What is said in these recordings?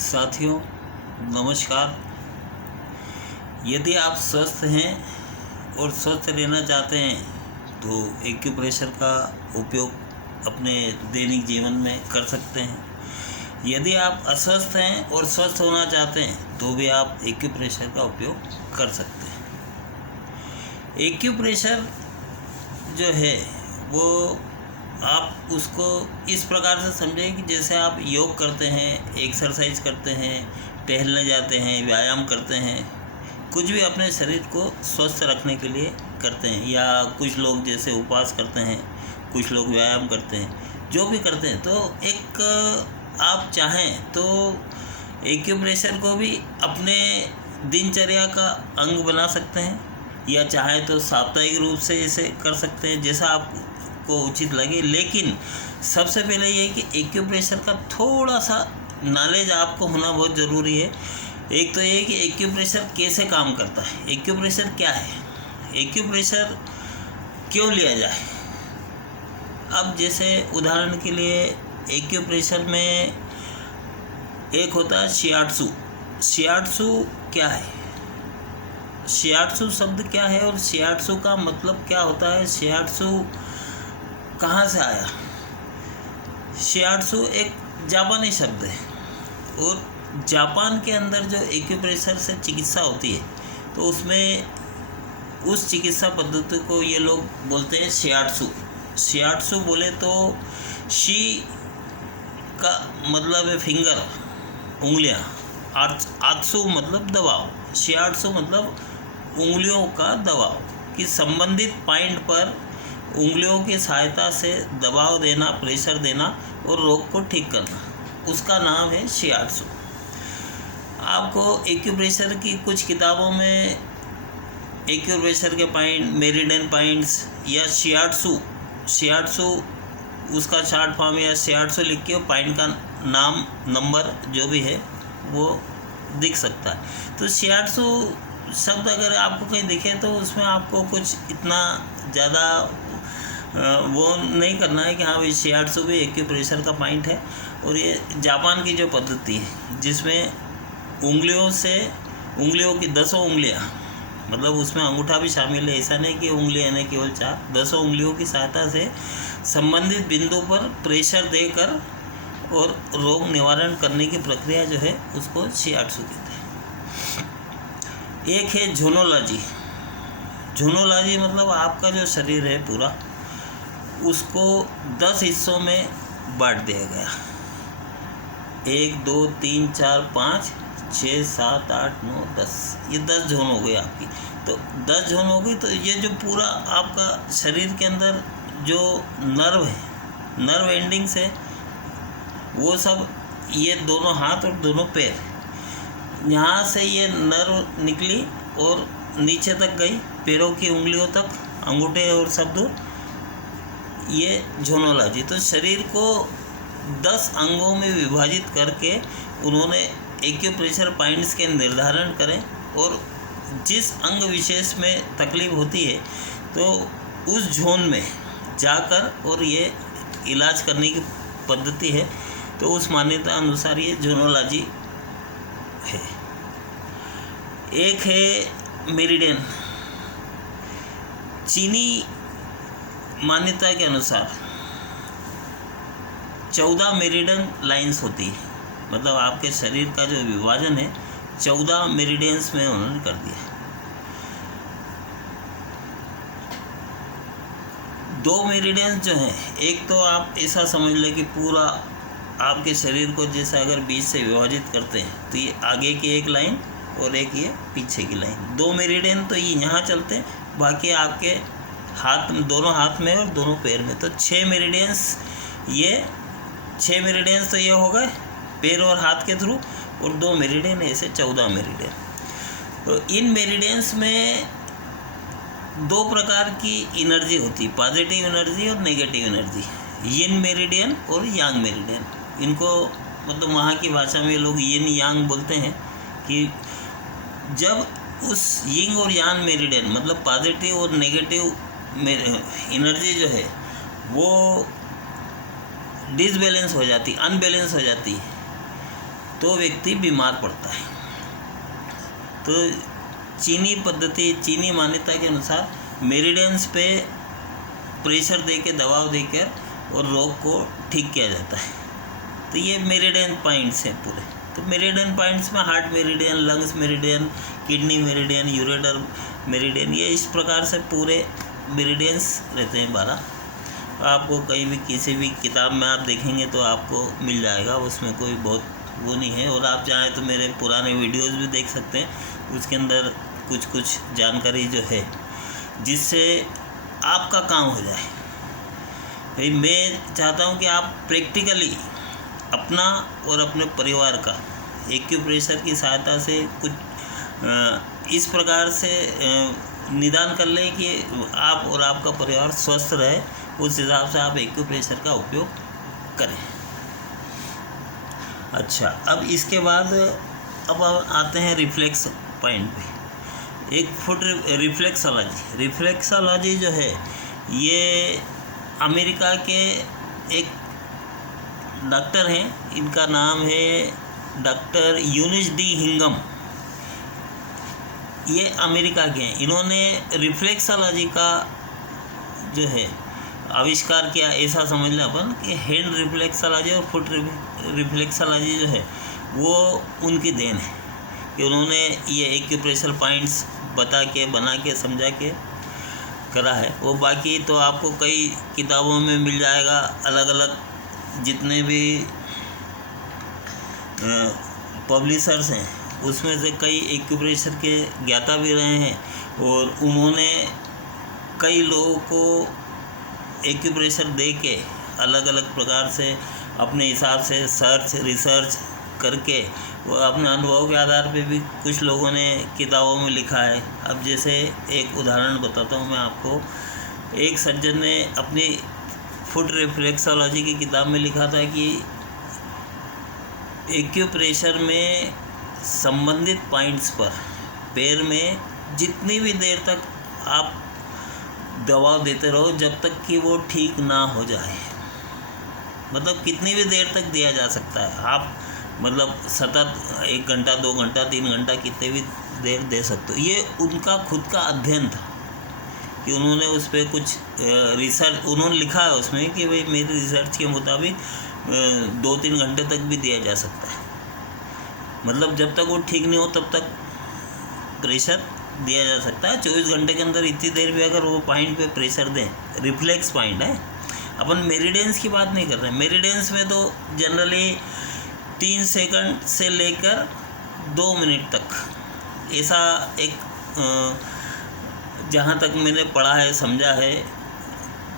साथियों नमस्कार। यदि आप स्वस्थ हैं और स्वस्थ रहना चाहते हैं तो एक्यूप्रेशर का उपयोग अपने दैनिक जीवन में कर सकते हैं। यदि आप अस्वस्थ हैं और स्वस्थ होना चाहते हैं तो भी आप एक्यूप्रेशर का उपयोग कर सकते हैं। एक्यूप्रेशर जो है वो आप उसको इस प्रकार से समझें कि जैसे आप योग करते हैं, एक्सरसाइज करते हैं, टहलने जाते हैं, व्यायाम करते हैं, कुछ भी अपने शरीर को स्वस्थ रखने के लिए करते हैं, या कुछ लोग जैसे उपवास करते हैं, कुछ लोग व्यायाम करते हैं, जो भी करते हैं। तो एक आप चाहें तो एक्यूप्रेशर को भी अपने दिनचर्या का अंग बना सकते हैं, या चाहे तो साप्ताहिक रूप से इसे कर सकते हैं, जैसा आपको उचित लगे। लेकिन सबसे पहले ये है कि एक्यूप्रेशर का थोड़ा सा नॉलेज आपको होना बहुत ज़रूरी है। एक तो ये कि एक्यूप्रेशर कैसे काम करता है, एक्यूप्रेशर क्या है, एक्यूप्रेशर क्यों लिया जाए। अब जैसे उदाहरण के लिए एक्यूप्रेशर में एक होता है शियाट्सू। शियाट्सू क्या है, शियाट्सू शब्द क्या है और शियाट्सू का मतलब क्या होता है, शियाट्सू कहाँ से आया। शियाट्सू एक जापानी शब्द है और जापान के अंदर जो एक्यूप्रेशर से चिकित्सा होती है तो उसमें उस चिकित्सा पद्धति को ये लोग बोलते हैं शियाट्सू। शियाट्सू बोले तो शी का मतलब है फिंगर, उंगलियां, आत्सु मतलब दबाव, शियाट्सू मतलब उंगलियों का दबाव, कि संबंधित पॉइंट पर उंगलियों की सहायता से दबाव देना, प्रेशर देना और रोग को ठीक करना, उसका नाम है शियाट्सू। आपको एक्यूप्रेशर की कुछ किताबों में एक्यूप्रेशर के पॉइंट, मेरिडियन पॉइंट्स या शियाट्सू उसका शॉर्ट फॉर्म या शियाट्सू लिख के पॉइंट का नाम, नंबर जो भी है वो दिख सकता है। तो शियाट्सू शब्द अगर आपको कहीं दिखे तो उसमें आपको कुछ इतना ज़्यादा वो नहीं करना है कि हाँ भाई शियाट्सू भी एक्यूप्रेशर का पॉइंट है। और ये जापान की जो पद्धति है जिसमें उंगलियों की 10 उंगलियां, मतलब उसमें अंगूठा भी शामिल है, ऐसा नहीं कि उंगलियां नहीं, केवल 10 उंगलियों की सहायता से संबंधित बिंदु पर प्रेशर देकर और रोग निवारण करने की प्रक्रिया जो है उसको शियाट्सू कहते हैं। एक है झोनोलॉजी। झोनोलॉजी मतलब आपका जो शरीर है पूरा उसको 10 हिस्सों में बांट दिया गया। 1 2 3 4 5 6 7 8 9 10, ये 10 जोन हो गई आपकी। तो 10 जोन हो गई तो ये जो पूरा आपका शरीर के अंदर जो नर्व है, नर्व एंडिंग्स है, वो सब ये दोनों हाथ और दोनों पैर, यहाँ से ये नर्व निकली और नीचे तक गई, पैरों की उंगलियों तक, अंगूठे और सब दूर, ये झोनोलॉजी। तो शरीर को 10 अंगों में विभाजित करके उन्होंने एक्यूप्रेशर पॉइंट्स के निर्धारण करें और जिस अंग विशेष में तकलीफ होती है तो उस जोन में जाकर और ये इलाज करने की पद्धति है। तो उस मान्यता अनुसार ये झोनोलॉजी है। एक है मेरिडियन। चीनी मान्यता के अनुसार 14 मेरिडियन लाइंस होती है, मतलब आपके शरीर का जो विभाजन है 14 मेरिडियंस में उन्होंने कर दिया। 2 मेरिडियंस जो हैं, एक तो आप ऐसा समझ लें कि पूरा आपके शरीर को जैसे अगर बीच से विभाजित करते हैं तो ये आगे की एक लाइन और एक ये पीछे की लाइन, 2 मेरिडियन तो ये यहाँ चलते हैं, बाकी आपके हाथ, दोनों हाथ में और दोनों पैर में। तो 6 मेरिडियंस, ये 6 मेरिडियंस तो ये हो गए पैर और हाथ के थ्रू, और 2 मेरिडियन ऐसे 14 मेरिडियन। तो इन मेरिडियंस में 2 प्रकार की एनर्जी होती है, पॉजिटिव एनर्जी और नेगेटिव एनर्जी, यिन मेरिडियन और यांग मेरिडियन। इनको मतलब वहाँ की भाषा में लोग यिन यांग बोलते हैं कि जब उस यिंग और यांग मेरिडियन मतलब पॉजिटिव और नेगेटिव एनर्जी जो है वो डिसबैलेंस हो जाती, अनबैलेंस हो जाती है, तो व्यक्ति बीमार पड़ता है। तो चीनी मान्यता के अनुसार मेरिडियंस पे प्रेशर देके, दबाव देकर और रोग को ठीक किया जाता है। तो ये मेरिडियन पॉइंट्स हैं पूरे। तो मेरिडियन पॉइंट्स में heart meridian, lungs meridian, kidney meridian, ureter meridian, ये इस प्रकार से पूरे मेरिडियंस रहते हैं 12। आपको कहीं भी किसी भी किताब में आप देखेंगे तो आपको मिल जाएगा, उसमें कोई बहुत वो नहीं है। और आप चाहें तो मेरे पुराने वीडियोस भी देख सकते हैं, उसके अंदर कुछ जानकारी जो है जिससे आपका काम हो जाए। भाई मैं चाहता हूं कि आप प्रैक्टिकली अपना और अपने परिवार का एक्यूप्रेशर की सहायता से कुछ इस प्रकार से निदान कर लें कि आप और आपका परिवार स्वस्थ रहे। उस हिसाब से आप एक्यूप्रेशर का उपयोग करें। अच्छा, अब इसके बाद अब आते हैं रिफ्लेक्स पॉइंट पे। एक फुट रिफ्लेक्सोलॉजी जो है ये अमेरिका के एक डॉक्टर हैं, इनका नाम है डॉक्टर यूनिस डी हिंगम। ये अमेरिका के हैं। इन्होंने रिफ्लेक्सोलॉजी का जो है आविष्कार किया, ऐसा समझ लें अपन कि हैंड रिफ्लेक्सोलॉजी और फुट रिफ्लेक्सोलॉजी जो है वो उनकी देन है कि उन्होंने ये एक्यूप्रेशर पॉइंट्स बना के समझा के करा है। वो बाकी तो आपको कई किताबों में मिल जाएगा, अलग अलग जितने भी पब्लिशर्स हैं उसमें से कई एक्यूप्रेशर के ज्ञाता भी रहे हैं और उन्होंने कई लोगों को एक्यूप्रेशर दे के अलग अलग प्रकार से अपने हिसाब से रिसर्च करके वो अपने अनुभव के आधार पे भी कुछ लोगों ने किताबों में लिखा है। अब जैसे एक उदाहरण बताता हूँ मैं आपको। एक सज्जन ने अपनी फुट रिफ्लेक्सोलॉजी की किताब में लिखा था कि एक्यूप्रेशर में संबंधित पॉइंट्स पर पैर में जितनी भी देर तक आप दबाव देते रहो जब तक कि वो ठीक ना हो जाए। मतलब कितनी भी देर तक दिया जा सकता है, आप मतलब सतत 1 घंटा 2 घंटा 3 घंटा कितने भी देर दे सकते हो। ये उनका खुद का अध्ययन था कि उन्होंने उस पर कुछ रिसर्च उन्होंने लिखा है उसमें कि भाई मेरी रिसर्च के मुताबिक 2-3 घंटे तक भी दिया जा सकता है। मतलब जब तक वो ठीक नहीं हो तब तक प्रेशर दिया जा सकता है। 24 घंटे के अंदर इतनी देर भी अगर वो पॉइंट पे प्रेशर दें, रिफ्लेक्स पॉइंट है, अपन मेरिडियंस की बात नहीं कर रहे हैं। मेरिडियंस में तो जनरली 3 सेकंड से लेकर 2 मिनट तक, ऐसा एक जहाँ तक मैंने पढ़ा है समझा है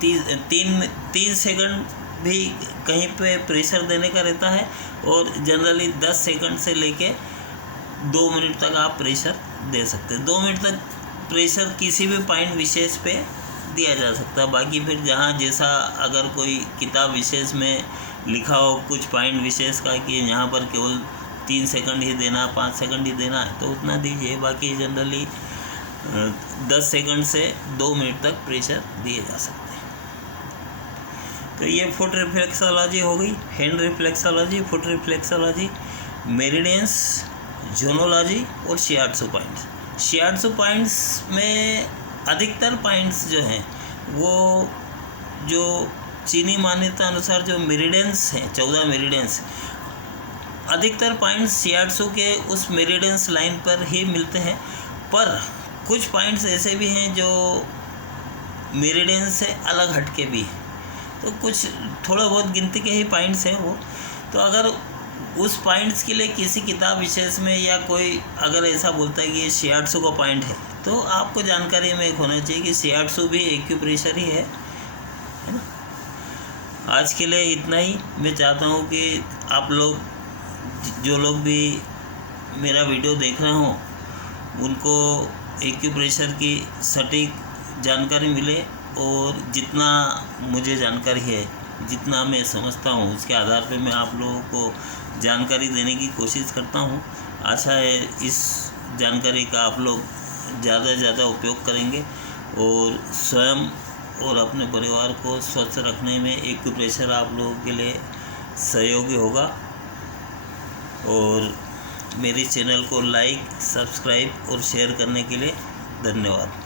3 सेकंड भी कहीं पे प्रेशर देने का रहता है और जनरली 10 सेकंड से लेके 2 मिनट तक आप प्रेशर दे सकते हैं। 2 मिनट तक प्रेशर किसी भी पॉइंट विशेष पे दिया जा सकता है। बाकी फिर जहाँ जैसा अगर कोई किताब विशेष में लिखा हो कुछ पॉइंट विशेष का कि यहाँ पर केवल 3 सेकंड ही देना, 5 सेकंड ही देना है तो उतना दीजिए। बाकी जनरली 10 सेकंड से 2 मिनट तक प्रेशर दिए जा सकते हैं। तो ये फुट रिफ्लेक्सोलॉजी हो गई, hand reflexology, foot reflexology, meridians, zonology और शियाट्सू पॉइंट्स। शियाट्सू पॉइंट्स में अधिकतर पॉइंट्स जो हैं वो जो चीनी मान्यता अनुसार जो मेरिडियंस हैं 14 मेरिडियंस, अधिकतर पॉइंट्स शियाट्सू के उस मेरिडियंस लाइन पर ही मिलते हैं। पर कुछ पॉइंट्स ऐसे भी हैं जो मेरिडियंस से अलग हटके भी हैं। तो कुछ थोड़ा बहुत गिनती के ही पॉइंट्स हैं वो। तो अगर उस पॉइंट्स के लिए किसी किताब विशेष में या कोई अगर ऐसा बोलता है कि ये शियाट्सू का पॉइंट है तो आपको जानकारी में एक होना चाहिए कि शियाट्सू भी एक्यूप्रेशर ही है ना। आज के लिए इतना ही। मैं चाहता हूँ कि आप लोग जो लोग भी मेरा वीडियो देख रहे हों उनको एक्यूप्रेशर की सटीक जानकारी मिले और जितना मुझे जानकारी है, जितना मैं समझता हूँ उसके आधार पे मैं आप लोगों को जानकारी देने की कोशिश करता हूँ। आशा है इस जानकारी का आप लोग ज़्यादा से ज़्यादा उपयोग करेंगे और स्वयं और अपने परिवार को स्वस्थ रखने में एक्यूप्रेशर आप लोगों के लिए सहयोगी होगा। और मेरे चैनल को लाइक, सब्सक्राइब और शेयर करने के लिए धन्यवाद।